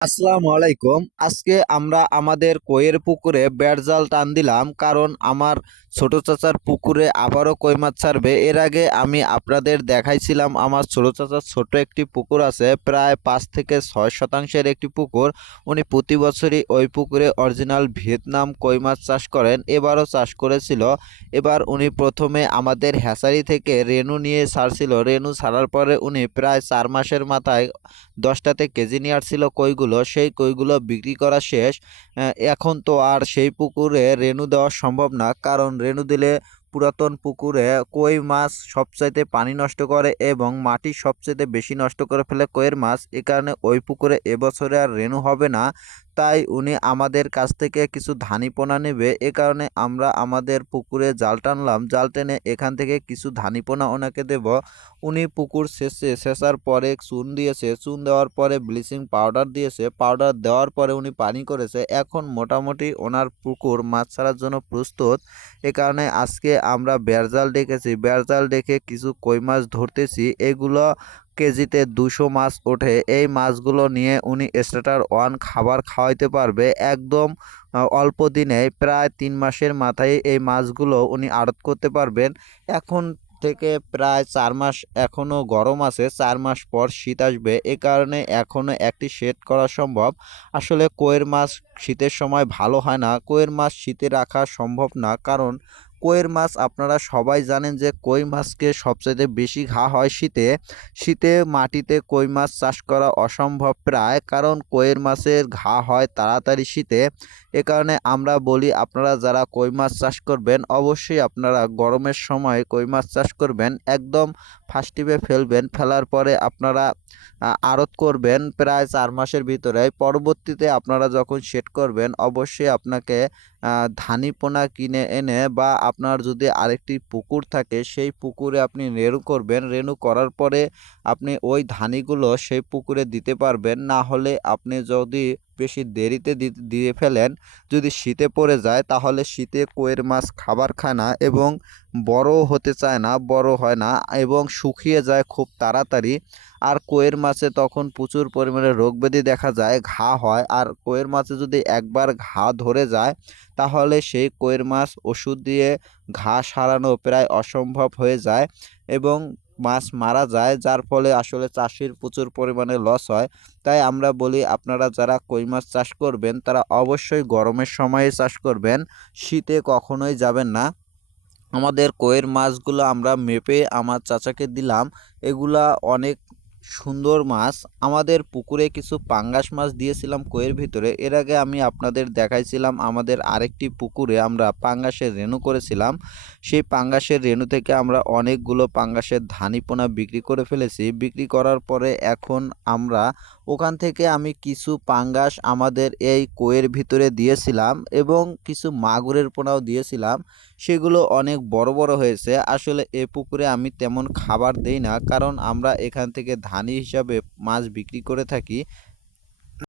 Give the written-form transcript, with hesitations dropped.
আসসালামু আলাইকুম। আজকে আমরা আমাদের কইয়ের পুকুরে বেড়জাল টান দিলাম, কারণ আমার ছোট চাচার পুকুরে আবারও কই মাছ ছাড়বে। এর আগে আমি আপনাদের দেখাইছিলাম আমার ছোট চাচার ছোট একটি পুকুর আছে, প্রায় 5 থেকে 6 শতাংশের একটি পুকুর। উনি প্রতি বছরই ওই পুকুরে অরিজিনাল ভিয়েতনাম কই মাছ চাষ করেন, এবারও চাষ করেছিল। এবার উনি প্রথমে আমাদের হ্যাচারি থেকে রেনু নিয়ে ছাড়ছিল। রেনু ছাড়ার পরে উনি প্রায় 4 মাসের মাথায় 10টাতে কেজি নিয়ে আসছিল কইগুলো। সেই কইগুলো বিক্রি করা শেষ। এখন তো আর সেই পুকুরে রেনু দেওয়া সম্ভব না, কারণ রেনু দিলে পুরাতন পুকুরে কই মাছ সবচাইতে পানি নষ্ট করে এবং মাটি সবচাইতে বেশি নষ্ট করে ফেলে কইয়ের মাছ। এ কারণে ওই পুকুরে এবছরে আর রেনু হবে না। তাই উনি আমাদের কাছ থেকে কিছু ধানি পোনা নেবে। এ কারণে আমরা আমাদের পুকুরে জাল টানলাম। জাল টেনে এখান থেকে কিছু ধানি পোনা ওনাকে দেব। উনি পুকুর সেচার পরে চুন দিয়েছে, চুন দেওয়ার পরে ব্লিচিং পাউডার দিয়েছে, পাউডার দেওয়ার পরে উনি পানি করেছে। এখন মোটামুটি ওনার পুকুর মাছ ছাড়ার জন্য প্রস্তুত। এ কারণে আজকে আমরা বেড়জাল ডেকেছি, বেড়জাল ডেকে কিছু কই মাছ ধরতেছি। এগুলো কেজিতে 200 মাছ ওঠে। এই মাছগুলো নিয়ে উনি স্টার্টার ওয়ান খাবার খাওয়াইতে পারবে একদম অল্প দিনে। প্রায় 3 মাসের মাথায় এই মাছগুলো উনি আড়ত করতে পারবেন। এখন থেকে প্রায় 4 মাস এখনও গরম আছে, 4 মাস পর শীত আসবে। এ কারণে এখনও একটি শেড করা সম্ভব। আসলে কইয়ের মাছ শীতের সময় ভালো হয় না, কইয়ের মাছ শীতে রাখা সম্ভব না, কারণ কইয়ের মাছ আপনারা সবাই জানেন যে কই মাছকে সবচেয়ে বেশি ঘা হয় শীতে। শীতে মাটিতে কই মাছ চাষ করা অসম্ভব প্রায়, কারণ কইয়ের মাছের ঘা হয় তাড়াতাড়ি শীতে। এ কারণে আমরা বলি, আপনারা যারা কই মাছ চাষ করবেন অবশ্যই আপনারা গরমের সময় কই মাছ চাষ করবেন, একদম ফার্স্ট টিপে ফেলবেন। ফেলার পরে আপনারা আড়ত করবেন প্রায় 4 মাসের ভিতরে। পরবর্তীতে আপনারা যখন সেট করবেন অবশ্যই আপনাকে ধানি পোনা কিনে এনে, বা আপনার যদি আরেকটি পুকুর থাকে সেই পুকুরে আপনি রেনু করবেন। রেনু করার পরে আপনি ওই ধানিগুলো সেই পুকুরে দিতে পারবেন। না হলে আপনি যদি বেশি দেরিতে দিয়ে ফেলেন, যদি শীতে পড়ে যায়, তাহলে শীতে কইয়ের মাছ খাবার খায় না এবং বড় হতে চায় না, বড় হয় না এবং শুকিয়ে যায় খুব তাড়াতাড়ি। আর কইয়ের মাছে তখন প্রচুর পরিমাণে রোগব্যাধি দেখা যায়, ঘা হয়। আর কইয়ের মাছে যদি একবার ঘা ধরে যায়, তাহলে সেই কইয়ের মাছ ওষুধ দিয়ে ঘা সারানো প্রায় অসম্ভব হয়ে যায় এবং মাছ মারা যায়, যার ফলে আসলে চাষির প্রচুর পরিমাণে লস হয়। তাই আমরা বলি, আপনারা যারা কই মাছ চাষ করবেন তারা অবশ্যই গরমের সময়ে চাষ করবেন, শীতে কখনোই যাবেন না। আমাদের কইয়ের মাছগুলো আমরা মেপে আমার চাচাকে দিলাম। এগুলা অনেক সুন্দর মাছ। আমাদের পুকুরে কিছু পাঙ্গাস মাছ দিয়েছিলাম কইয়ের ভিতরে। এর আগে আমি আপনাদের দেখাইছিলাম আমাদের আরেকটি পুকুরে আমরা পাঙ্গাসের রেনু করেছিলাম। সেই পাঙ্গাসের রেনু থেকে আমরা অনেকগুলো পাঙ্গাসের ধানি পোনা বিক্রি করে ফেলেছি। বিক্রি করার পরে এখন আমরা ওখান থেকে আমি কিছু পাঙ্গাস আমাদের এই কইয়ের ভিতরে দিয়েছিলাম এবং কিছু মাগুরের পোনাও দিয়েছিলাম। সেগুলো অনেক বড় বড় হয়েছে। আসলে এ পুকুরে আমি তেমন খাবার দেই না, কারণ আমরা এখান থেকে ধানি হিসাবে মাছ বিক্রি করে থাকি।